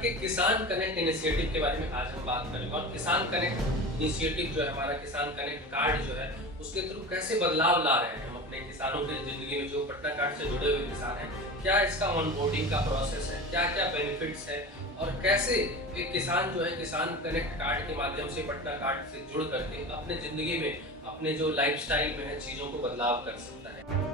Card के किसान connect initiative के बारे में आज हम बात करेंगे और किसान कनेक्ट इनिशिएटिव जो है हमारा किसान कनेक्ट कार्ड जो है उसके थ्रू कैसे बदलाव ला रहे हैं हम अपने किसानों की जिंदगी में। जो पटना कार्ड से जुड़े हुए किसान हैं, क्या इसका ऑनबोर्डिंग का प्रोसेस है, क्या क्या बेनिफिट्स है और कैसे एक किसान जो है किसान कनेक्ट कार्ड के माध्यम से पटना कार्ड से जुड़ करके अपने जिंदगी में अपने जो लाइफस्टाइल में है चीजों को बदलाव कर सकता है।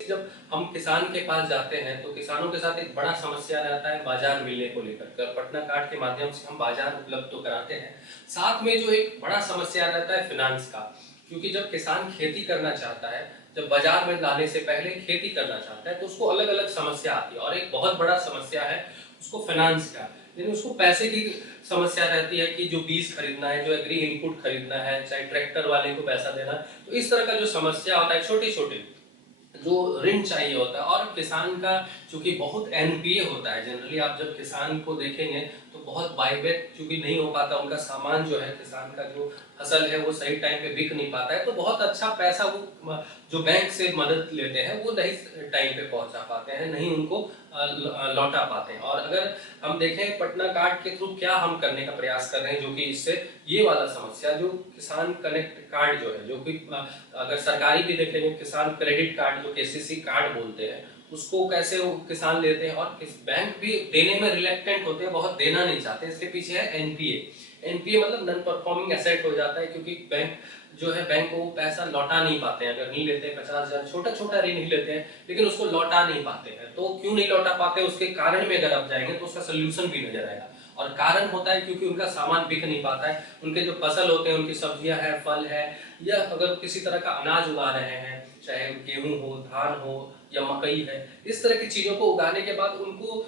जब हम किसान के पास जाते हैं तो किसानों के साथ एक बड़ा समस्या रहता है बाजार मिलने को लेकर के। पटना कार्ड के माध्यम से हम बाजार उपलब्ध तो कराते हैं, साथ में जो एक बड़ा समस्या रहता है फाइनेंस का। क्योंकि जब किसान खेती करना चाहता है, जब बाजार में लाने से पहले खेती करना चाहता है तो उसको अलग अलग समस्या आती है और एक बहुत बड़ा समस्या है उसको फाइनेंस का, यानी उसको पैसे की समस्या रहती है कि जो बीज खरीदना है, जो एग्री इनपुट खरीदना है, चाहे ट्रैक्टर वाले को पैसा देना। तो इस तरह का जो समस्या होता है, छोटे छोटे जो ऋण चाहिए होता है। और किसान का चूंकि बहुत एनपीए होता है, जनरली आप जब किसान को देखेंगे तो बहुत बायबैक चूंकि नहीं हो पाता, उनका सामान जो है किसान का जो फसल है वो सही टाइम पे बिक नहीं पाता है, तो बहुत अच्छा पैसा वो जो बैंक से मदद लेते हैं वो नहीं टाइम पे पहुंचा पाते हैं, नहीं उनको लौटा पाते हैं। और अगर हम देखें पटना कार्ड के थ्रू क्या हम करने का प्रयास कर रहे हैं, जो कि इससे ये वाला समस्या जो किसान कनेक्ट कार्ड जो है, जो कि अगर सरकारी भी देखेंगे किसान क्रेडिट कार्ड जो केसीसी कार्ड बोलते हैं, उसको कैसे वो किसान लेते हैं और किस बैंक भी देने में रिलेक्टेंट होते हैं, बहुत देना नहीं चाहते। इसके पीछे है एनपीए। एनपीए मतलब नॉन परफॉर्मिंग एसेट हो जाता है, क्योंकि बैंक जो है बैंक को पैसा लौटा नहीं पाते हैं। अगर नहीं लेते हैं 50,000 छोटा छोटा ऋण नहीं लेते हैं, लेकिन उसको लौटा नहीं पाते हैं। तो क्यों नहीं लौटा पाते, उसके कारण में अगर आप जाएंगे तो उसका सोल्यूशन भी नजर आएगा। और कारण होता है क्योंकि उनका सामान बिक नहीं पाता है, उनके जो फसल होते हैं, उनकी सब्जियां है, फल है, या अगर किसी तरह का अनाज उगा रहे हैं, चाहे गेहूं हो, धान हो या मकई है, इस तरह की चीजों को उगाने के बाद उनको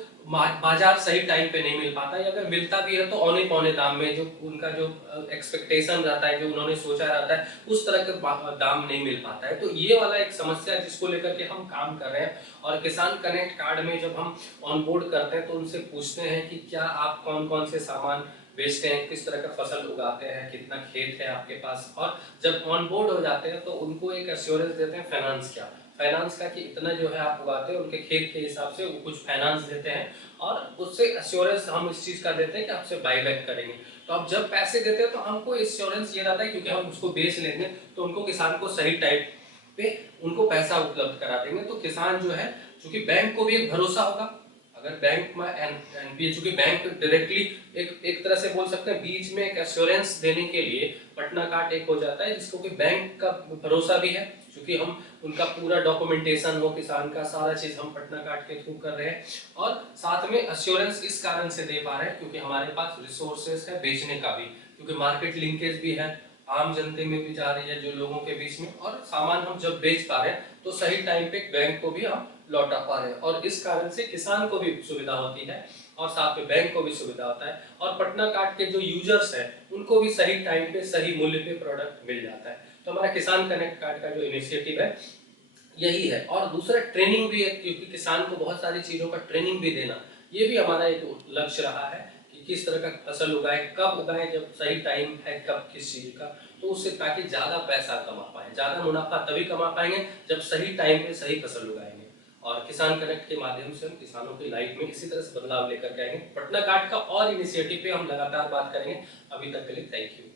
बाजार सही टाइम पे नहीं मिल पाता, या अगर मिलता भी है तो औने पौने दाम में, जो उनका जो एक्सपेक्टेशन रहता है, जो उन्होंने सोचा रहता है, उस तरह का दाम नहीं मिल पाता है। तो ये वाला एक समस्या है जिसको लेकर के हम काम कर रहे हैं। और किसान कनेक्ट कार्ड में जब हम ऑन बोर्ड करते हैं तो उनसे पूछते हैं कि क्या आप कौन कौन से सामान बेचते हैं, किस तरह का फसल उगाते हैं, कितना खेत है आपके पास। और जब ऑन बोर्ड हो जाते हैं तो उनको एक एश्योरेंस देते हैं फाइनेंस का कि इतना जो है आप उगाते हैं, उनके खेत के हिसाब से वो कुछ फाइनेंस देते हैं और उससे एश्योरेंस हम इस चीज का देते हैं कि आपसे बाईबैक करेंगे। तो आप जब पैसे देते हैं तो हमको एश्योरेंस ये रहता है क्योंकि हम उसको बेच लेंगे तो उनको किसान को सही टाइम पे उनको पैसा उपलब्ध करा देंगे। तो किसान जो है, चूंकि बैंक को भी एक भरोसा होगा, अगर बैंक में एनपीए, चूंकि बैंक डायरेक्टली एक तरह से बोल सकते हैं बीच में एक एश्योरेंस देने के लिए पटना कार्ड एक हो जाता है, जिसको कि बैंक का भरोसा भी है, क्योंकि हम उनका पूरा डॉक्यूमेंटेशन हो किसान का, सारा चीज हम पटना कार्ड के थ्रू कर रहे हैं। और साथ में एश्योरेंस इस कारण से दे पा रहे हैं क्योंकि हमारे पास रिसोर्सेस है बेचने का भी, क्योंकि मार्केट लिंकेज भी है, आम जनते में भी जा रही है जो लोगों के बीच में, और सामान हम जब बेच पा रहे हैं तो सही टाइम पे बैंक को भी हम लौटा पा रहे हैं। और इस कारण से किसान को भी सुविधा होती है और साथ में बैंक को भी सुविधा होता है, और पटना कार्ड के जो यूजर्स हैं उनको भी सही टाइम पे सही मूल्य पे प्रोडक्ट मिल जाता है। तो हमारा किसान कनेक्ट कार्ड का जो इनिशिएटिव है यही है। और दूसरा ट्रेनिंग भी है, क्योंकि किसान को बहुत सारी चीजों का ट्रेनिंग भी देना, ये भी हमारा एक लक्ष्य रहा है कि किस तरह का फसल उगाए, कब उगाए, जब सही टाइम है कब किस चीज का, तो उससे ताकि ज्यादा पैसा कमा पाए, ज्यादा मुनाफा तभी कमा पाएंगे जब सही टाइम पे सही फसल उगाएंगे। और किसान कनेक्ट के माध्यम से हम किसानों की लाइफ में इसी तरह से बदलाव लेकर के आएंगे। पटना कार्ड का और इनिशिएटिव पे हम लगातार बात करेंगे। अभी तक के लिए थैंक यू।